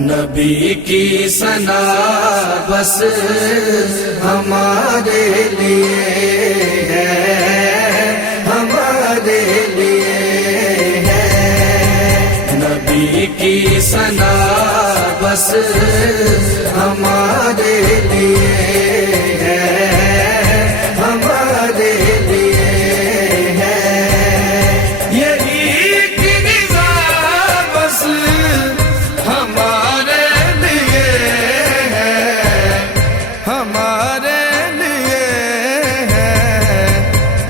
نبی کی ثنا بس ہمارے لیے ہے، ہمارے لیے ہے۔ نبی کی ثنا بس ہمارے لیے ہے، ہمارے لیے ہے۔ یہی کی رضا بس ہمارے لیے ہے، ہمارے لیے ہے۔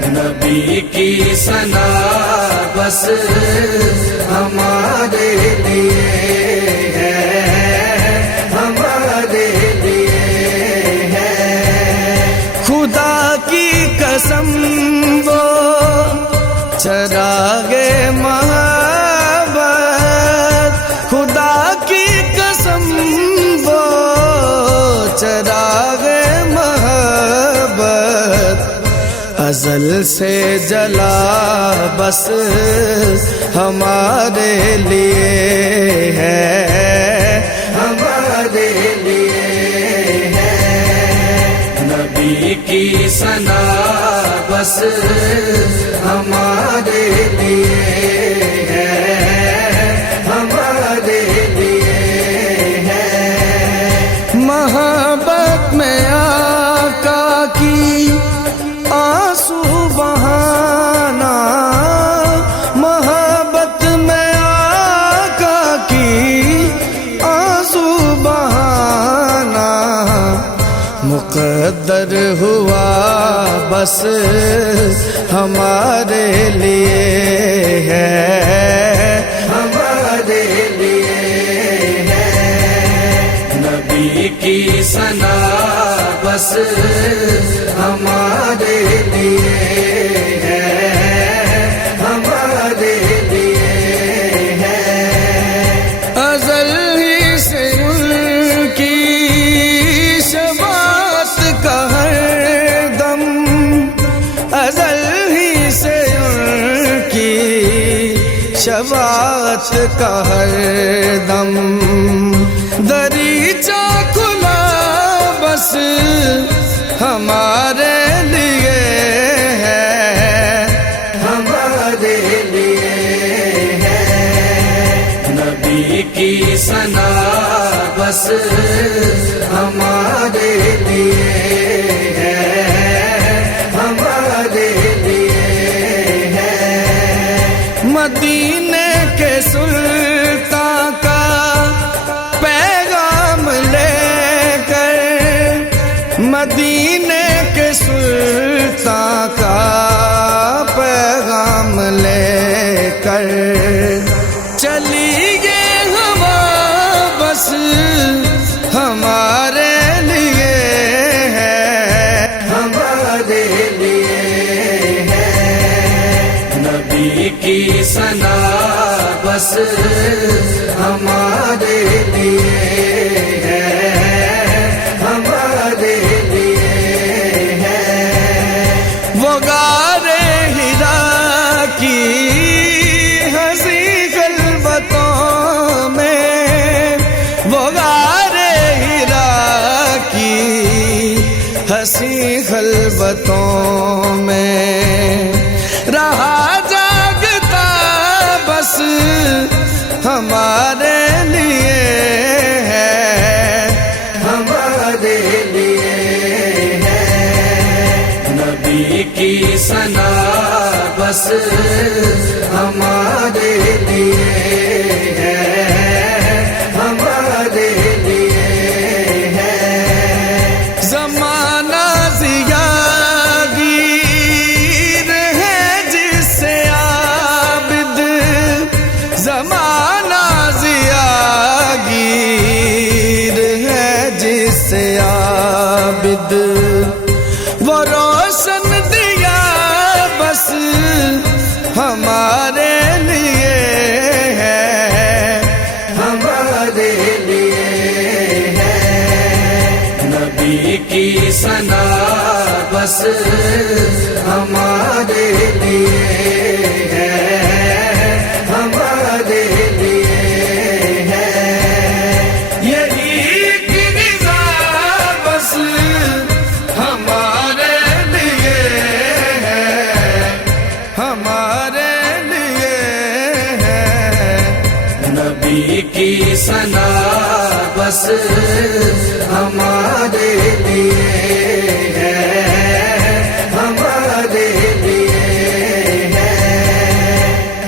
نبی کی ثنا بس ہمارے لیے ہے، ہمارے لیے ہے۔ خدا کی قسم وہ چراغ محبت، خدا کی قسم وہ چراغ محبت، ازل سے جلا بس ہمارے لیے ہے، ہمارے لیے ہے۔ نبی کی ثنا بس ہمارے لیے ہے، ہمارے لیے ہے۔ محبت میں آقا کی آنسو بہانا، محبت میں آقا کی آنسو بہانا، مقدر ہوا بس ہمارے لیے ہے، ہمارے لیے ہے۔ نبی کی ثنا بس ہمارے لیے ہے، ہمارے لیے ہے۔ ازل ہی سے ان کی شفاعت کا ہر دم، ازل ہی سے ان کی شفاعت کا ہر دم، دریچہ کھلا بس ہمارے لیے ہے، ہمارے لیے ہے۔ نبی کی ثنا بس ہمارے لیے ہے، ہمارے لیے ہے۔ مدینے کے سلطان کا پیغام لے کر، مدینے کے سلطان کا پیغام لے کر، چلی یہ ہوا بس ہمارے لیے ہے، ہمارے لیے ہے۔ نبی کی ثنا بس ہمارے لیے ہے، ہمارے لیے ہے۔ وہ غار حرا کی ہنسی خلوتوں میں، وہ غار حرا کی ہنسی خلوتوں میں، رہا جاگتا بس ہمارے لیے ہے، ہمارے لیے ہے۔ نبی کی ثنا بس ہمارے لیے ہے، ہمارے لیے ہے۔ زمانہ ضیاء گیر ہے جس سے عابد، زمانہ ضیاء گیر ہے جس سے عابد، وہ روشن دیا بس ہمارے لیے ہے، ہمارے لیے ہے۔ نبی کی ثنا بس ہمارے لیے ہے، ہمارے لیے ہے۔ نبی کی ثنا بس ہمارے لیے ہے، ہمارے لیے ہے،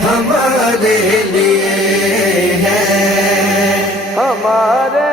ہمارے لیے ہے، ہمارے